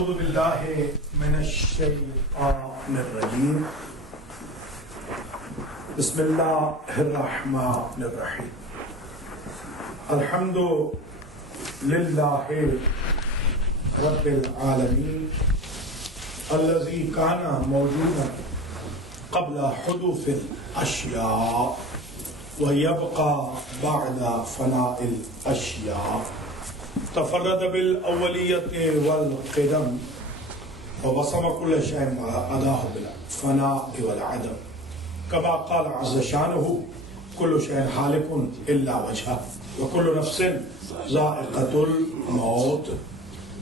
اعوذ باللہ من الشیطان الرجیم بسم اللہ الرحمن الرحیم الحمد للہ رب العالمین الذی کان موجودا قبل حدوث الاشیاء ویبقى بعد فناء الاشیاء تفرد بالاولیت والقدم ووصم كل شيء أداه بالفناء والعدم كما قال عز شانه كل شيء خالق إلا وجهه وكل نفس ذائقة الموت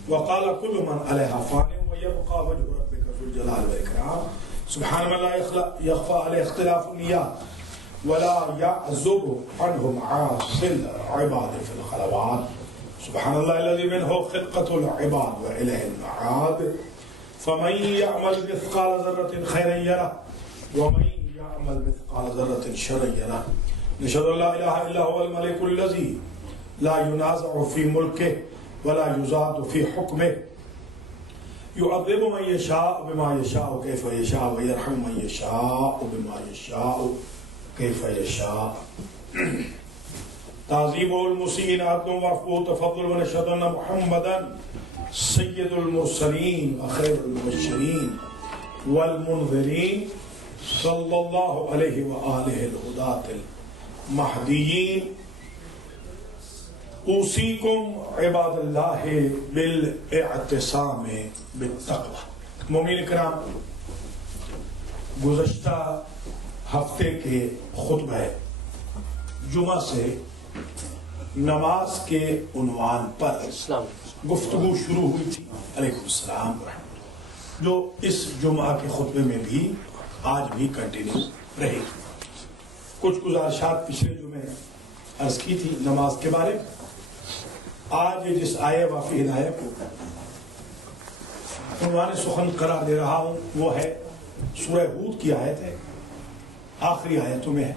وقال كل من عليها فان ويبقى وجه ربك ذو الجلال والإكرام سبحان من لا يخفى عليه اختلاف النيات ولا يعزب عنه معاصي العباد في الخلوات سبحان الله الذي منه خلقة العباد وإليه المعاد فمن يعمل مثقال ذرة خيرا يره ومن يعمل مثقال ذرة شرا يره نشهد أن لا إله إلا هو الملك الذي لا ينازع في ملكه ولا يزاد في حكمه يعذب من يشاء بما يشاء كيف يشاء ويرحم من يشاء بما يشاء كيف يشاء تعظیم المسیئین عدل وعفو تفضل ونشهد ان محمدا سید المرسلین وخیر المبشرین والمنذرین صلی اللہ علیہ وآلہ الہداة المہدیین اوصیکم عباد اللہ بالاعتصام بالتقوی مومنین کرام گزشتہ ہفتے کے خطبہ جمعہ سے نماز کے عنوان پر گفتگو شروع ہوئی تھی علیکم السلام جو اس جمعہ کے خطبے میں بھی آج بھی کنٹینیو رہے. کچھ گزارشات پچھلے جمعے عرض کی تھی نماز کے بارے میں. آج جس آیے وافی ہدایہ کو عنوان سخن قرار دے رہا ہوں وہ ہے سورہ ہود کی آیت ہے, آخری آیتوں میں ہے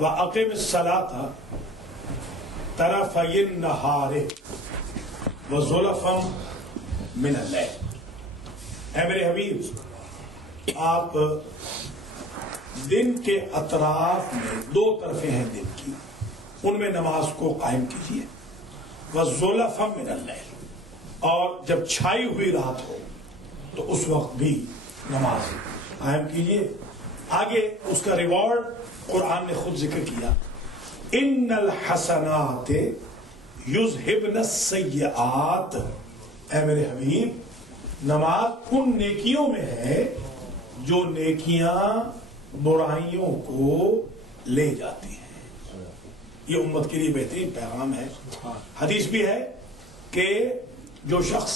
وَأَقِمِ الصَّلَاةَ طرفي النهار وزلفا من الليل. اے میرے حبیب آپ دن کے اطراف میں دو طرفیں ہیں دن کی, ان میں نماز کو قائم کیجیے. وزلفا من الليل, اور جب چھائی ہوئی رات ہو تو اس وقت بھی نماز قائم کیجیے. آگے اس کا ریوارڈ قرآن نے خود ذکر کیا, ان الحسنات یذہبن السیئات. اے میرے حبیب نماز ان نیکیوں میں ہے جو نیکیاں برائیوں کو لے جاتی ہیں. یہ امت کے لیے بہترین پیغام ہے. حدیث بھی ہے کہ جو شخص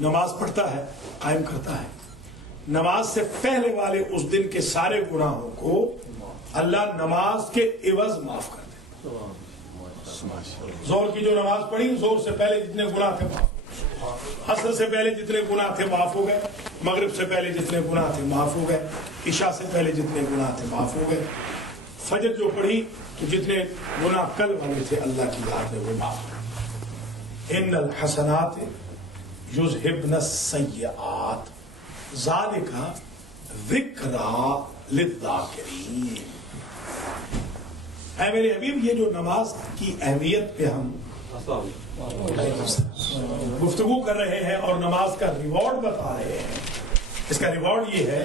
نماز پڑھتا ہے قائم کرتا ہے, نماز سے پہلے والے اس دن کے سارے گناہوں کو اللہ نماز کے عوض معاف کر دے. زور کی جو نماز پڑھی زور سے پہلے جتنے گناہ تھے معاف, عصر سے پہلے جتنے گناہ تھے معاف ہو گئے, مغرب سے پہلے جتنے گناہ تھے معاف ہو گئے, عشاء سے پہلے جتنے گناہ تھے معاف ہو گئے, فجر جو پڑھی تو جتنے گناہ کل والے تھے اللہ کی یاد میں وہ معاف ہو گئے. ان الحسنات یذہبن السیئات ذالک ذکری للذاکرین. اے میرے حبیب یہ جو نماز کی اہمیت پہ ہم گفتگو کر رہے ہیں اور نماز کا ریوارڈ بتا رہے ہیں, اس کا ریوارڈ یہ ہے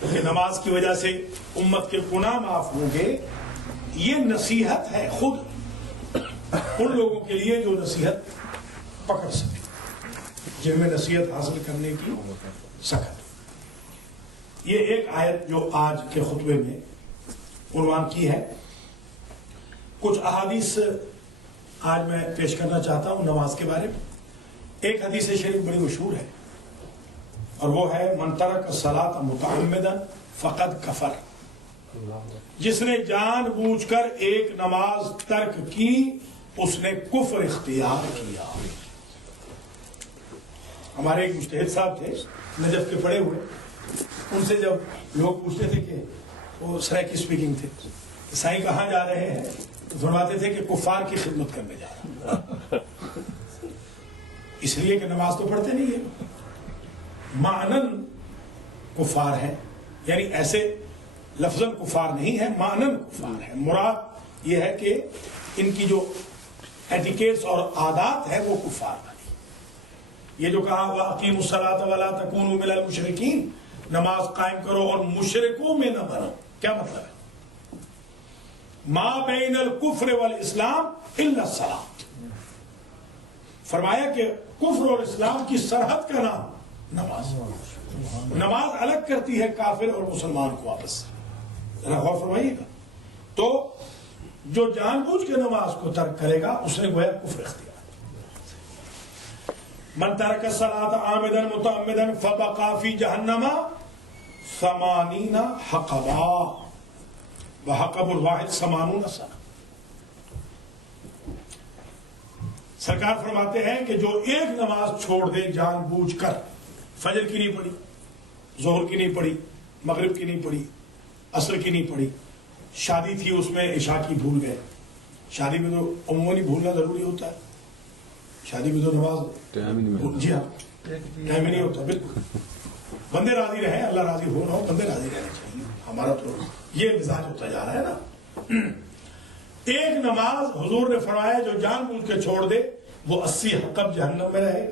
کہ نماز کی وجہ سے امت کے گناہ معاف ہوں گے. یہ نصیحت ہے خود ان لوگوں کے لیے جو نصیحت پکڑ سکے, جن میں نصیحت حاصل کرنے کی سخت. یہ ایک آیت جو آج کے خطبے میں عنوان کی ہے. کچھ احادیث آج میں پیش کرنا چاہتا ہوں نماز کے بارے میں. ایک حدیث شریف بڑی مشہور ہے اور وہ ہے من ترک الصلاۃ متعمدا فقد کفر. جس نے جان بوجھ کر ایک نماز ترک کی اس نے کفر اختیار کیا. ہمارے ایک مجتہد صاحب تھے نجف کے پڑھے ہوئے, ان سے جب لوگ پوچھتے تھے کہ وہ سریکی اسپیکنگ تھے, سائیں کہاں جا رہے ہیں تو فرماتے تھے کہ کفار کی خدمت کرنے جا رہا ہوں. اس لیے کہ نماز تو پڑھتے نہیں ہیں، معنن کفار ہیں، یعنی ایسے لفظاً کفار نہیں ہے، معنن کفار ہے. مراد یہ ہے کہ ان کی جو ایٹیکیٹس اور عادات ہے وہ کفار والی. یہ جو کہا وَأَقِيمُوا الصَّلَاةَ وَلَا تَكُونُوا مِنَ الْمُشْرِكِينَ، نماز قائم کرو اور مشرکوں میں نہ بنو. کیا مطلب ہے؟ ما بین الکفر والاسلام الا الصلاۃ، فرمایا کہ کفر اور اسلام کی سرحد کا نام نماز. نماز الگ کرتی ہے کافر اور مسلمان کو آپس سے، ذرا غور فرمائیے گا. تو جو جان بوجھ کے نماز کو ترک کرے گا اس نے گویا کفر اختیار. من ترک الصلاۃ عامدا متعمدا فبقى في جہنم 80 حقبا وحقب الواحد 80 سنہ. سرکار فرماتے ہیں کہ جو ایک نماز چھوڑ دے جان بوجھ کر، فجر کی نہیں پڑھی، ظہر کی نہیں پڑھی، مغرب کی نہیں پڑھی، عصر کی نہیں پڑھی، شادی تھی اس میں عشاء کی بھول گئے. شادی میں تو عموماً بھولنا ضروری ہوتا ہے، شادی میں تو نماز جی ہاں ٹائم ہی نہیں ہوتا. بالکل بندے راضی رہیں، اللہ راضی ہو نہ ہو، بندے راضی رہنے چاہیے. ہمارا تو یہ مزاج ہوتا جا رہا ہے نا. ایک نماز حضور نے فرمایا جو جان بوجھ کے چھوڑ دے وہ 80 حقب جہنم میں رہے.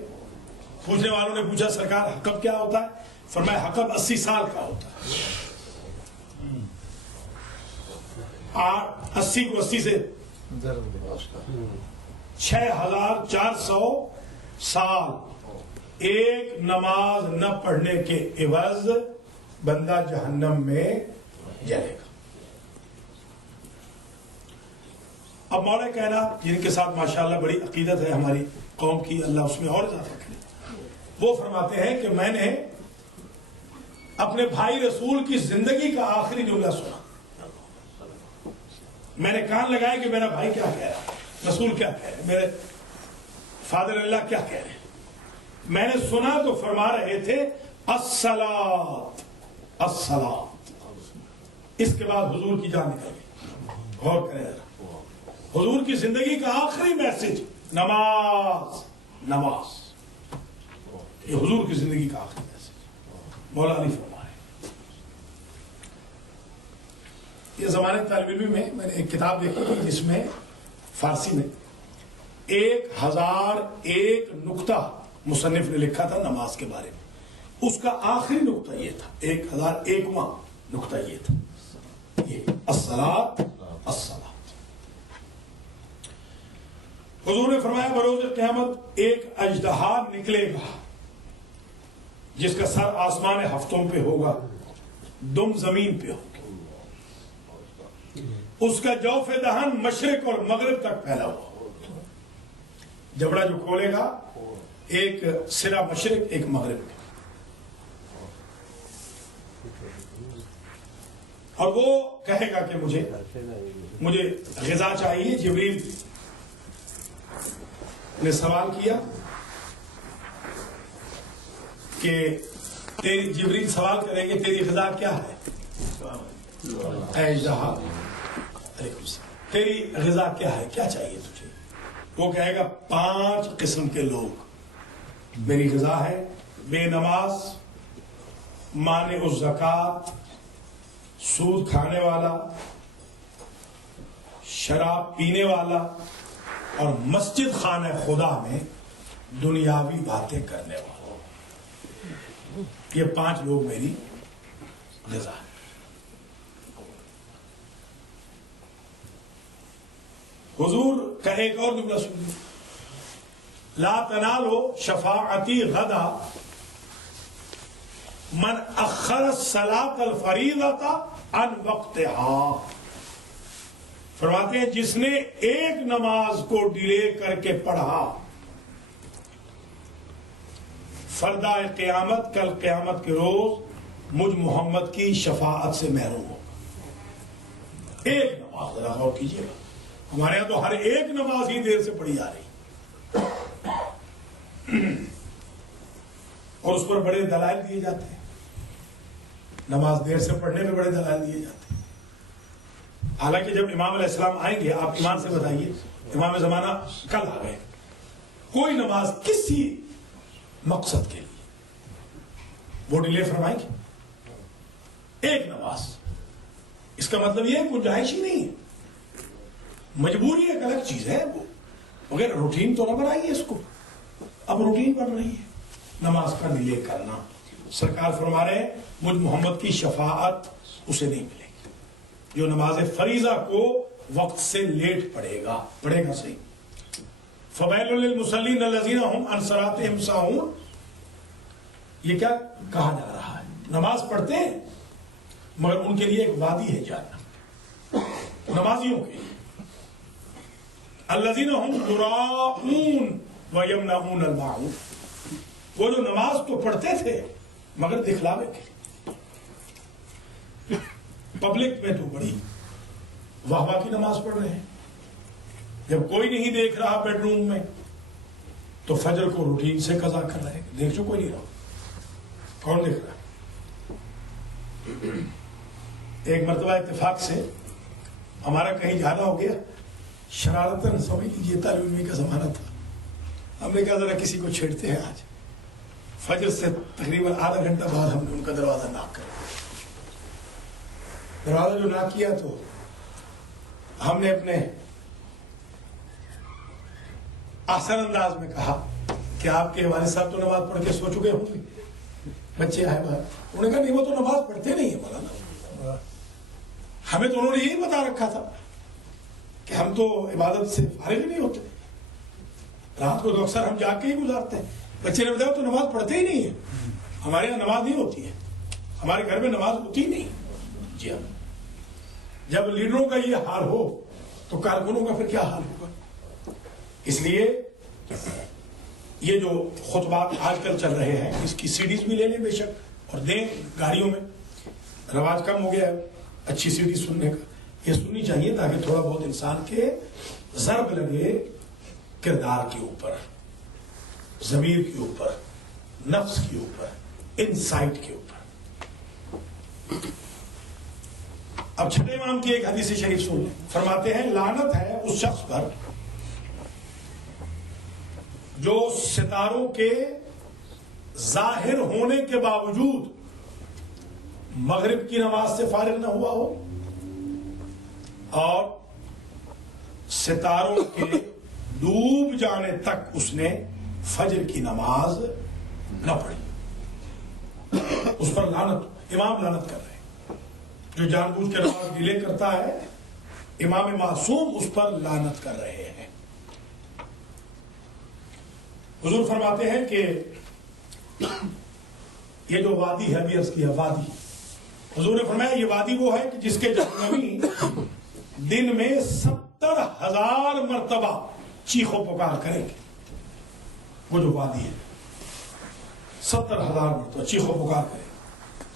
پوچھنے والوں نے پوچھا سرکار حقب کیا ہوتا ہے؟ فرمایا حقب 80 سال کا ہوتا ہے. 80 کو 80 سے 6400 سال ایک نماز نہ پڑھنے کے عوض بندہ جہنم میں جلے گا. اب مولا کائنات جن کے ساتھ ماشاءاللہ بڑی عقیدت ہے ہماری قوم کی، اللہ اس میں اور اضافہ کرے، وہ فرماتے ہیں کہ میں نے اپنے بھائی رسول کی زندگی کا آخری جملہ سنا. میں نے کان لگایا کہ میرا بھائی کیا کہہ رہا ہے، رسول کیا کہہ رہے ہیں، میرے فادر اللہ کیا کہہ رہے ہیں. میں نے سنا تو فرما رہے تھے الصلاۃ الصلاۃ. اس کے بعد حضور کی جان نکل گئی. غور کریں ذرا، حضور کی زندگی کا آخری میسج نماز نماز، یہ حضور کی زندگی کا آخری میسج مولا علی فرما ہے. یہ زمانے طالب علم میں نے ایک کتاب دیکھی تھی جس میں فارسی میں 1001 نقطہ مصنف نے لکھا تھا نماز کے بارے میں. اس کا آخری نقطہ یہ تھا، 1001واں نقطہ یہ تھا، یہ الصلاۃ الصلاۃ. حضور نے فرمایا بروز قیامت ایک اژدہا نکلے گا جس کا سر آسمان ہفتوں پہ ہوگا، دم زمین پہ ہوگی، اس کا جوف دہن مشرق اور مغرب تک پھیلا ہوا. جبڑا جو کھولے گا ایک سرا مشرق ایک مغرب کا، اور وہ کہے گا کہ مجھے غذا چاہیے. جبریل نے سوال کیا کہ جبریل سوال کریں گے تیری غذا کیا ہے؟ اے اژدہا تیری غذا کیا ہے، کیا چاہیے تجھے؟ وہ کہے گا 5 قسم کے لوگ میری غذا ہے: بے نماز، مانع الزکات، سود کھانے والا، شراب پینے والا، اور مسجد خانہ خدا میں دنیاوی باتیں کرنے والا. یہ 5 لوگ میری غذا ہے. حضور کا ایک اور جملہ سنیے: لا تنالوا شفاعتی غدا من اخر الصلاۃ الفریضۃ عن وقتها. فرماتے ہیں جس نے ایک نماز کو ڈیلے کر کے پڑھا فردہ قیامت کل قیامت کے روز مجھ محمد کی شفاعت سے محروم ہوگا. ایک نماز، ذرا غور کیجیے گا، ہمارے یہاں تو ہر ایک نماز ہی دیر سے پڑھی جا رہی اور اس پر بڑے دلائل دیے جاتے ہیں. نماز دیر سے پڑھنے میں بڑے دلائل دیے جاتے ہیں. حالانکہ جب امام علیہ السلام آئیں گے، آپ ایمان سے بتائیے، امام زمانہ کل آ گئے کوئی نماز کسی مقصد کے لیے وہ ڈیلے فرمائیں گے، ایک نماز، اس کا مطلب یہ گنجائش ہی نہیں ہے، مجبوری ایک الگ چیز ہے، وہ مگر روٹین تو نہ بنائیے اس کو، اب روٹین بن رہی ہے نماز کا ڈیلے کرنا۔ سرکار فرما رہے ہیں مجھ محمد کی شفاعت اسے نہیں ملے گی جو نماز فریضہ کو وقت سے لیٹ پڑھے گا صحیح۔ فویل للمصلین الذین هم عن صلاتهم ساہون، یہ کیا کہا جا رہا ہے؟ نماز پڑھتے ہیں مگر ان کے لیے ایک وادی ہے جہنم، نمازیوں کے الذین هم یراؤون ویمنعون الماعون، وہ جو نماز تو پڑھتے تھے مگر دکھلاوے کے لیے، پبلک میں تو بڑی واہ واہ کی نماز پڑھ رہے ہیں، جب کوئی نہیں دیکھ رہا بیڈ روم میں تو فجر کو روٹین سے قضا کر رہے ہیں، دیکھ جو کوئی نہیں رہا، کون دیکھ رہا؟ ایک مرتبہ اتفاق سے ہمارا کہیں جانا ہو گیا، شرارتاً سمجھ لیجیے طالب علمی کا زمانہ تھا، ہم نے کہا ذرا کسی کو چھیڑتے ہیں آج، فجر سے تقریباً آدھا گھنٹہ بعد ہم نے ان کا دروازہ ناک کر دروازہ جو ناک کیا تو ہم نے اپنے آسان انداز میں کہا کہ آپ کے والد صاحب تو نماز پڑھ کے سو چکے ہوں گے، بچے آئے باہر، انہوں نے کہا نہیں وہ تو نماز پڑھتے نہیں ہیں مولانا، ہمیں تو انہوں نے یہی بتا رکھا تھا کہ ہم تو عبادت سے فارغ نہیں ہوتے، رات کو تو اکثر ہم جا کے ہی گزارتے ہیں۔ بچے نے بتایا تو نماز پڑھتے ہی نہیں ہے، ہمارے یہاں نماز نہیں ہوتی ہے، ہمارے گھر میں نماز ہوتی ہی نہیں۔ جی ہاں، جب لیڈروں کا یہ حال ہو تو کارکنوں کا پھر کیا حال ہوگا؟ اس لیے یہ جو خطبات آج کل چل رہے ہیں اس کی سیڈیز بھی لے لیں بے شک اور دیں، گاڑیوں میں رواج کم ہو گیا ہے اچھی سیڈی سننے کا، یہ سننی چاہیے تاکہ تھوڑا بہت انسان کے ضرب لگے کردار کے اوپر، ضمیر کے اوپر، نفس کے اوپر، انسائٹ کے اوپر۔ اب چھٹے امام کی ایک حدیث شریف سن لیں، فرماتے ہیں لعنت ہے اس شخص پر جو ستاروں کے ظاہر ہونے کے باوجود مغرب کی نماز سے فارغ نہ ہوا ہو اور ستاروں کے ڈوب جانے تک اس نے فجر کی نماز نہ پڑھی، اس پر لعنت، امام لعنت کر رہے ہیں، جو جان بوجھ کے نماز ڈیلے کرتا ہے امام معصوم اس پر لعنت کر رہے ہیں۔ حضور فرماتے ہیں کہ یہ جو وادی ہے، ابھی عرض کیا وادی، حضور نے فرمایا یہ وادی وہ ہے کہ جس کے جہنمی دن میں 70,000 مرتبہ چیخ و پکار کریں گے، وہ جو وادی ہے 70,000 مرتبہ چیخ و پکار کریں گے۔